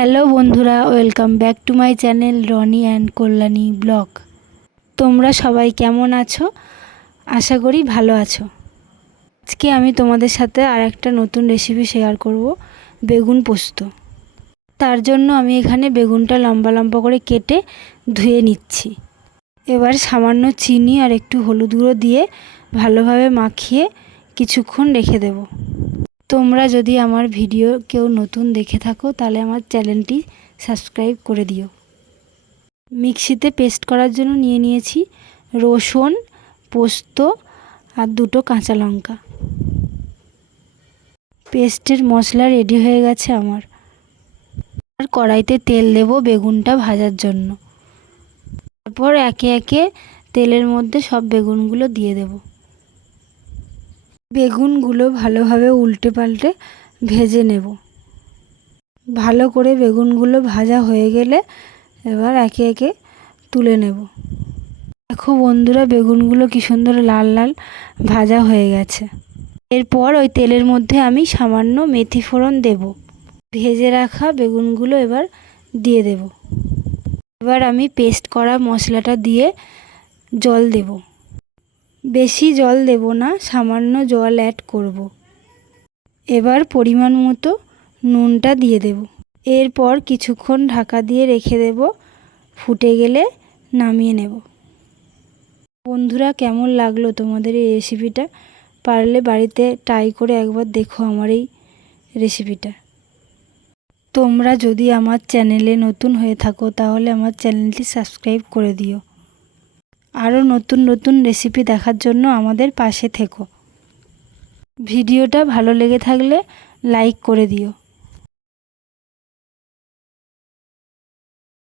Hello বন্ধুরা, welcome back to my channel Rony and Kalyani vlog. তোমরা সবাই কেমন আছো? আশা করি ভালো আছো। আজকে আমি তোমাদের সাথে আর একটা নতুন রেসিপি শেয়ার করব, বেগুন পোস্ত। তার জন্য আমি এখানে বেগুনটা লম্বা লম্বা করে কেটে ধুয়ে নিচ্ছি। এবার সামান্য চিনি আর একটু হলুদ গুঁড়ো দিয়ে ভালোভাবে মাখিয়ে কিছুক্ষণ রেখে দেবো। তোমরা যদি আমার ভিডিও কেউ নতুন দেখে থাকো, তাহলে আমার চ্যানেলটি সাবস্ক্রাইব করে দিও। মিক্সিতে পেস্ট করার জন্য নিয়ে নিয়েছি রসুন, পোস্ত আর দুটো কাঁচা লঙ্কা। পেস্টের মশলা রেডি হয়ে গেছে আমার। আর কড়াইতে তেল দেব বেগুনটা ভাজার জন্য। তারপর একে একে তেলের মধ্যে সব বেগুনগুলো দিয়ে দেবো। বেগুনগুলো ভালোভাবে উল্টে পাল্টে ভেজে নেব। ভালো করে বেগুনগুলো ভাজা হয়ে গেলে এবার একে একে তুলে নেব। দেখো বন্ধুরা, বেগুনগুলো কি সুন্দর লাল লাল ভাজা হয়ে গেছে। এরপর ওই তেলের মধ্যে আমি সামান্য মেথি ফোড়ন দেব। ভেজে রাখা বেগুনগুলো এবার দিয়ে দেব। এবার আমি পেস্ট করা মশলাটা দিয়ে জল দেবো। বেশি জল দেব না, সামান্য জল অ্যাড করব। এবার পরিমাণ মতো নুনটা দিয়ে দেব। এরপর কিছুক্ষণ ঢাকা দিয়ে রেখে দেব। ফুটে গেলে নামিয়ে নেব। বন্ধুরা, কেমন লাগল তোমাদের এই রেসিপিটা পারলে বাড়িতে ট্রাই করে একবার দেখো আমার এই রেসিপিটা তোমরা যদি আমার চ্যানেলে নতুন হয়ে থাকো, তাহলে আমার চ্যানেলটি সাবস্ক্রাইব করে দিও। আরও নতুন নতুন রেসিপি দেখার জন্য আমাদের পাশে থেকো। ভিডিওটা ভালো লেগে থাকলে লাইক করে দিও।